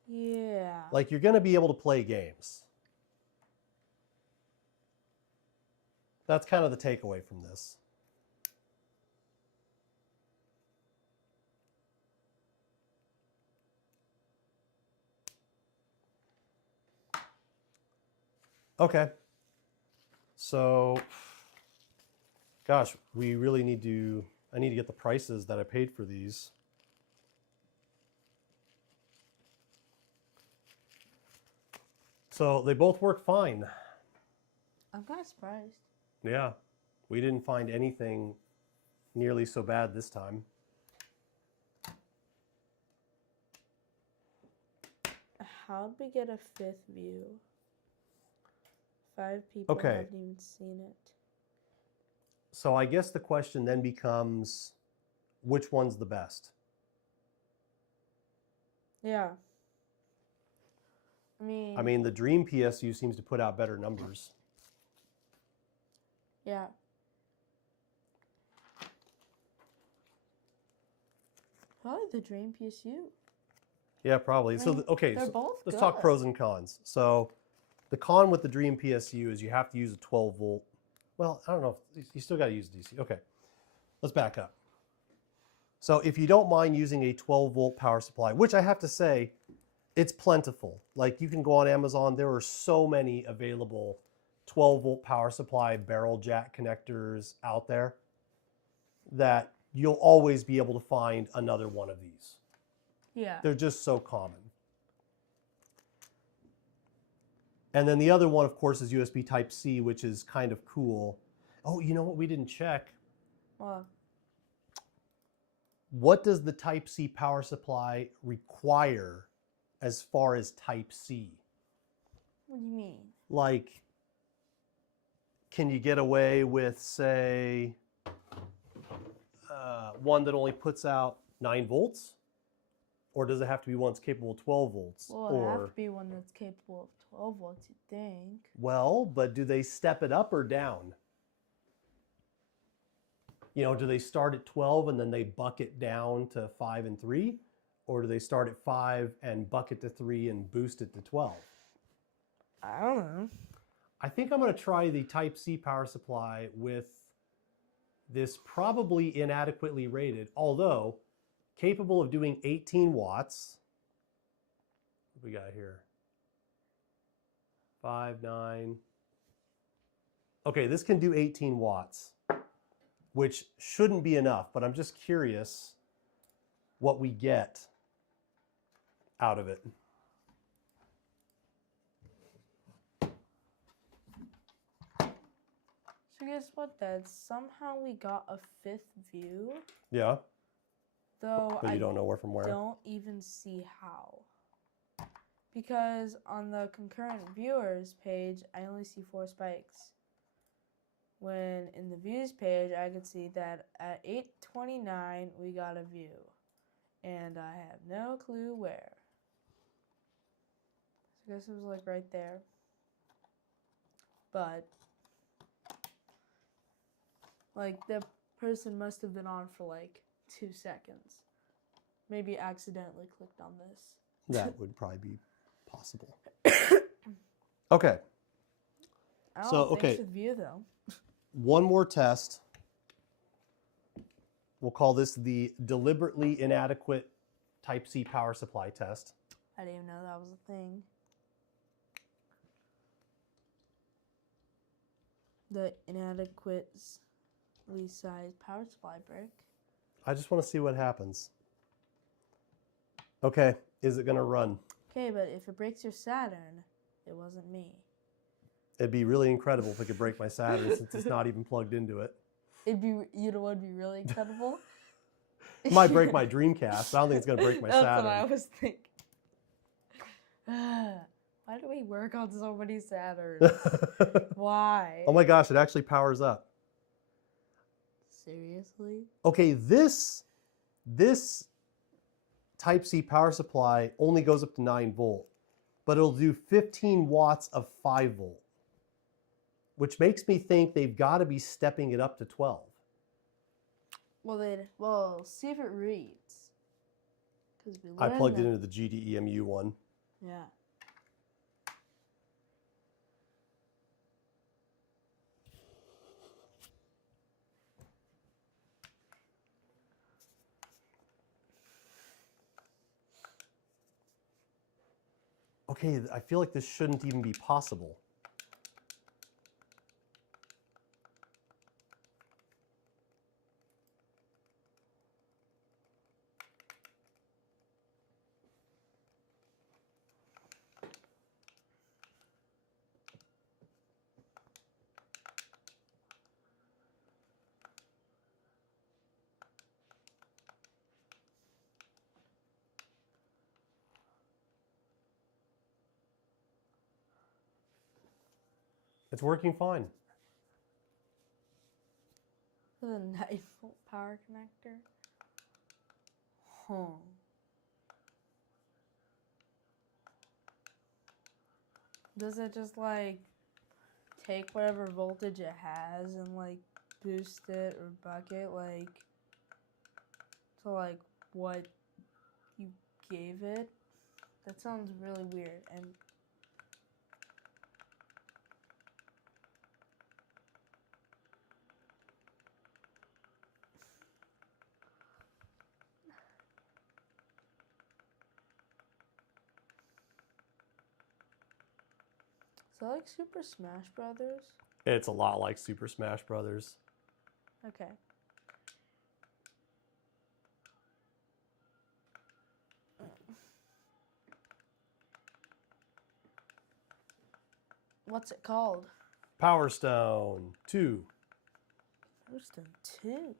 Yeah. Like you're going to be able to play games. That's kind of the takeaway from this. Okay. So, gosh, we really need to, I need to get the prices that I paid for these. So they both work fine. I'm kind of surprised. Yeah, we didn't find anything nearly so bad this time. How'd we get a fifth view? 5 people haven't even seen it. So I guess the question then becomes, which one's the best? Yeah. I mean, the Dream PSU seems to put out better numbers. Yeah. Probably the Dream PSU. Yeah, probably. I So, mean, okay, they're so both let's good. talk pros and cons. So the con with the Dream PSU is you have to use a 12 volt. Well, I don't know. You still got to use DC. Okay, let's back up. So if you don't mind using a 12 volt power supply, which I have to say, it's plentiful. Like you can go on Amazon, there are so many available 12 volt power supply barrel jack connectors out there that you'll always be able to find another one of these. Yeah. They're just so common. And then the other one, of course, is USB Type-C, which is kind of cool. Oh, you know what we didn't check? Well, What does the Type-C power supply require as far as Type-C? what do you mean? Like, can you get away with, say, one that only puts out 9 volts? Or does it have to be one that's capable of 12 volts? Well, it have to be one that's capable of 12 volts, you think. Well, but do they step it up or down? You know, do they start at 12 and then they buck it down to 5 and 3? Or do they start at 5 and buck it to 3 and boost it to 12? I don't know. I think I'm going to try the Type-C power supply with this probably inadequately rated, although capable of doing 18 watts. What we got here? 5, 9. Okay, this can do 18 watts, which shouldn't be enough, but I'm just curious what we get out of it. So guess what, Dad? Somehow we got a 5th view. Yeah. Though But you don't know where from where. don't even see how. Because on the concurrent viewers page, I only see 4 spikes. When in the views page, I could see that at 8:29 we got a view. And I have no clue where. So I guess it was like right there. But like the person must have been on for like 2 seconds. Maybe accidentally clicked on this. That would probably be possible. Okay. Oh, thanks for the view though. One more test. We'll call this the deliberately inadequate Type-C power supply test. I didn't even know that was a thing. The inadequately sized power supply brick. I just want to see what happens. Okay, is it going to run? Okay, but if it breaks your Saturn, it wasn't me. It'd be really incredible if it could break my Saturn since it's not even plugged into it. It'd be, you know what would be really incredible? It might break my Dreamcast. I don't think it's going to break my That's Saturn. what I was thinking. Why do we work on so many Saturns? Why? Oh my gosh, it actually powers up. Seriously? Okay, this Type-C power supply only goes up to 9 volt, but it'll do 15 watts of 5 volt, which makes me think they've got to be stepping it up to 12. Well, see if it reads. I plugged it into the GDEMU one. Yeah. Okay, I feel like this shouldn't even be possible. It's working fine. With a 9-volt power connector? Huh. Does it just like take whatever voltage it has and like boost it or buck it like to like what you gave it? That sounds really weird. And is that like Super Smash Brothers? It's a lot like Super Smash Brothers. Okay. What's it called? Power Stone 2. Power Stone 2.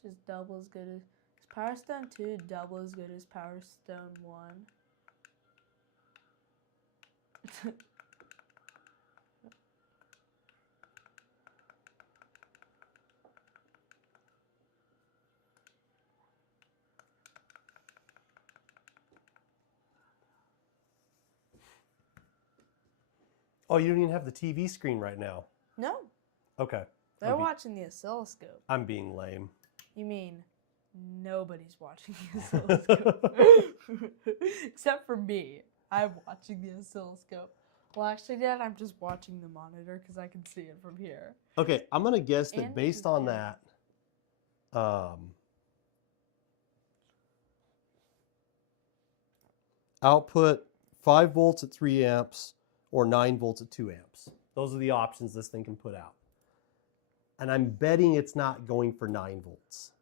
Just double as good as... Is Power Stone 2 double as good as Power Stone 1? Oh, you don't even have the TV screen right now. No, Okay. they're watching the oscilloscope. I'm being lame. You mean nobody's watching the oscilloscope? Except for me. I'm watching the oscilloscope. Well, actually, Dad, I'm just watching the monitor because I can see it from here. Okay, I'm going to guess that And based on that, output 5 volts at 3 amps or 9 volts at 2 amps. Those are the options this thing can put out. And I'm betting it's not going for 9 volts.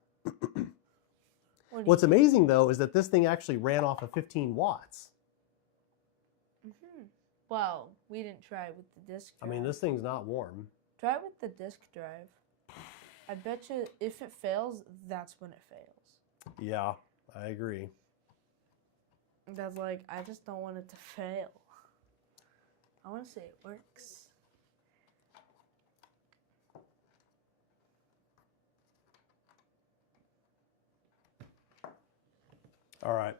What's amazing, though, is that this thing actually ran off of 15 watts. Mm-hmm. Well, we didn't try it with the disk drive. I mean, this thing's not warm. Try it with the disk drive. I bet you if it fails, that's when it fails. Yeah, I agree. That's like, I just don't want it to fail. I want to say it works. All right.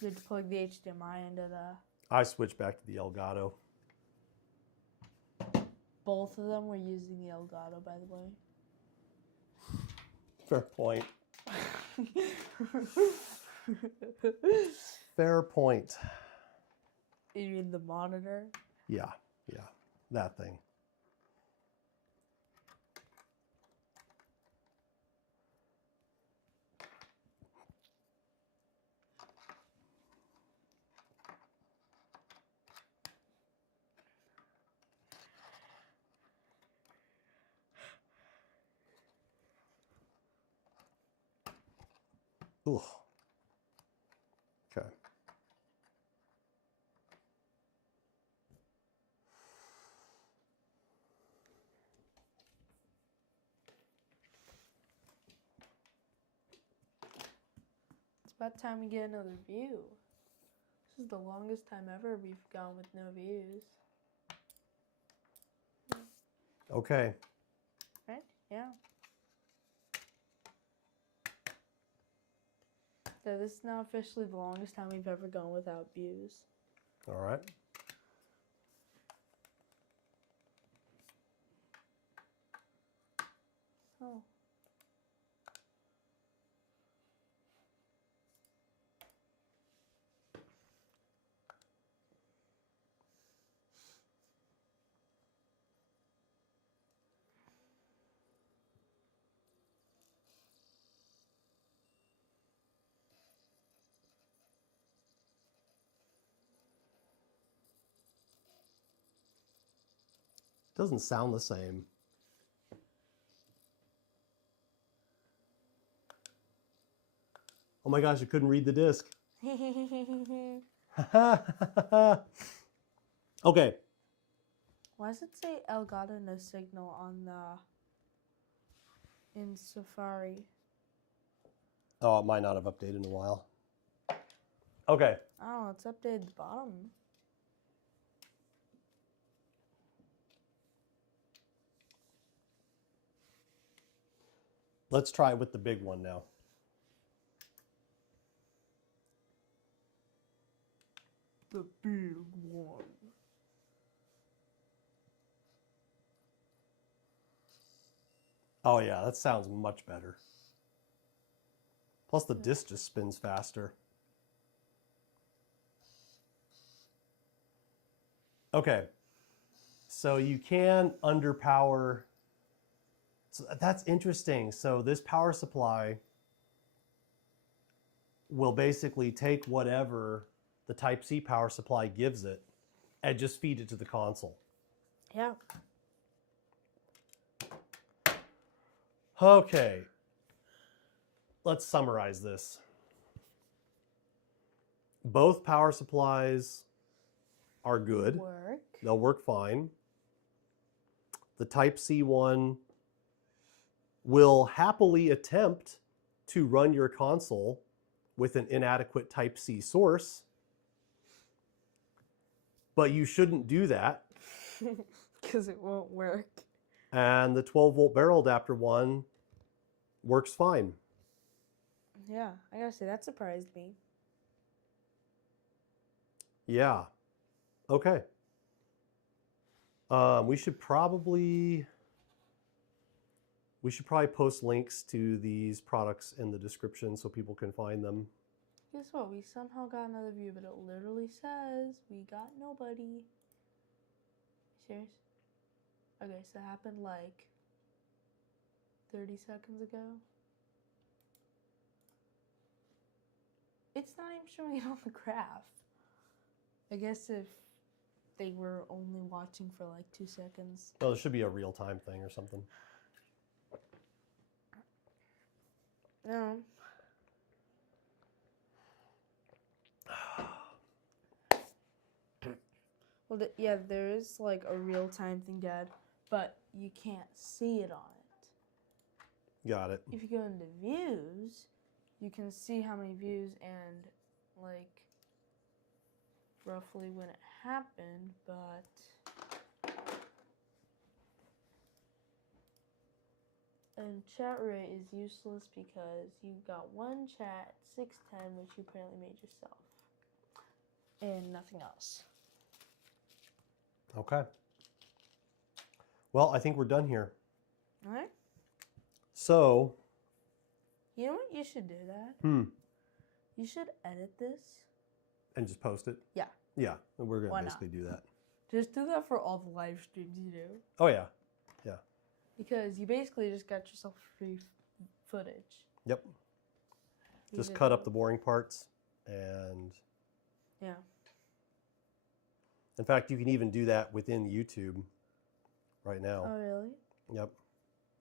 You had to plug the HDMI into the... I switched back to the Elgato. Both of them were using the Elgato, by the way. Fair point. Fair point. You mean the monitor? Yeah, that thing. Ugh. Okay. It's about time we get another view. This is the longest time ever we've gone with no views. Okay. Right? Yeah. So this is now officially the longest time we've ever gone without views. All right. Oh. Doesn't sound the same. Oh my gosh, I couldn't read the disc. Okay. Why does it say Elgato no signal on the in Safari? Oh, it might not have updated in a while. Okay. Oh, it's updated the bottom. Let's try it with the big one now. The big one. Oh yeah, that sounds much better. Plus the disc just spins faster. Okay. So you can underpower. So that's interesting. So this power supply will basically take whatever the Type-C power supply gives it and just feed it to the console. Yeah. Okay. Let's summarize this. Both power supplies are good. Work. They'll work fine. The Type-C one will happily attempt to run your console with an inadequate Type-C source. But you shouldn't do that. Because it won't work. And the 12-volt barrel adapter one works fine. Yeah, I gotta say, that surprised me. Yeah. Okay. We should probably post links to these products in the description so people can find them. Guess what? We somehow got another view, but it literally says we got nobody. Serious? Okay, so that happened like 30 seconds ago. It's not even showing it on the graph. I guess if they were only watching for like 2 seconds. Well, there should be a real-time thing or something. No. Well, yeah, there is like a real-time thing, Dad, but you can't see it on it. Got it. If you go into views, you can see how many views and like roughly when it happened, but and chat rate is useless because you got one chat 610, which you apparently made yourself, and nothing else. Okay. Well, I think we're done here. All right. So, You know what you should do, Dad? You should edit this. And just post it? Yeah. Yeah, we're going Why to not? basically do that. Just do that for all the live streams you do. Oh, yeah. Yeah. Because you basically just got yourself free footage. Yep. You Just did cut that. up the boring parts and... Yeah. In fact, you can even do that within YouTube right now. Oh, really? Yep,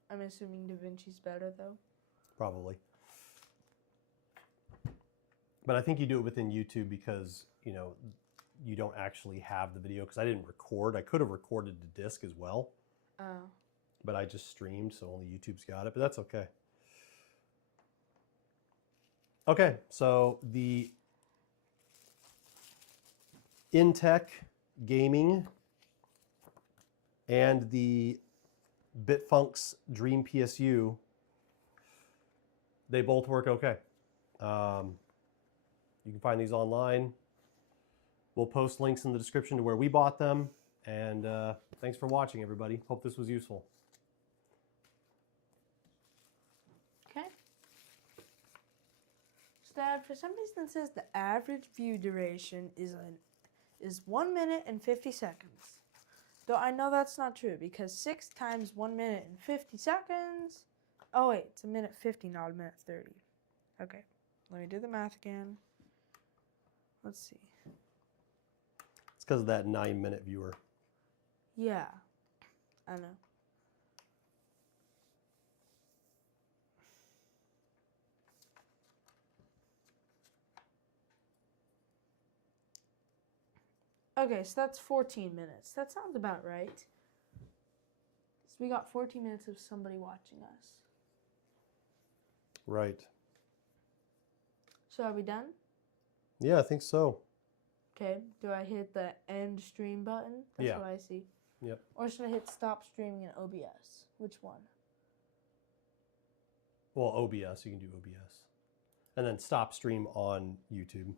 I'm assuming DaVinci's better, though. probably. But I think you do it within YouTube because, you know, you don't actually have the video because I didn't record. I could have recorded the disc as well, Oh. but I just streamed, so only YouTube's got it, but that's okay. Okay, so the Intech Gaming and the Bitfunks Dream PSU, they both work okay. You can find these online. We'll post links in the description to where we bought them. And thanks for watching, everybody. Hope this was useful. Okay. So, Dad, for some reason it says the average view duration is 1 minute and 50 seconds. Though I know that's not true because 6 times 1 minute and 50 seconds. Oh, wait, it's a minute 50, not a minute 30. Okay, let me do the math again. Let's see. It's because of that 9-minute viewer. Yeah, I know. Okay, so that's 14 minutes. That sounds about right. So we got 14 minutes of somebody watching us. Right. So are we done? Yeah, I think so. Okay, do I hit the end stream button? That's Yeah. what I see. Yep. Or should I hit stop streaming in OBS? Which one? Well, OBS, you can do OBS. And then stop stream on YouTube.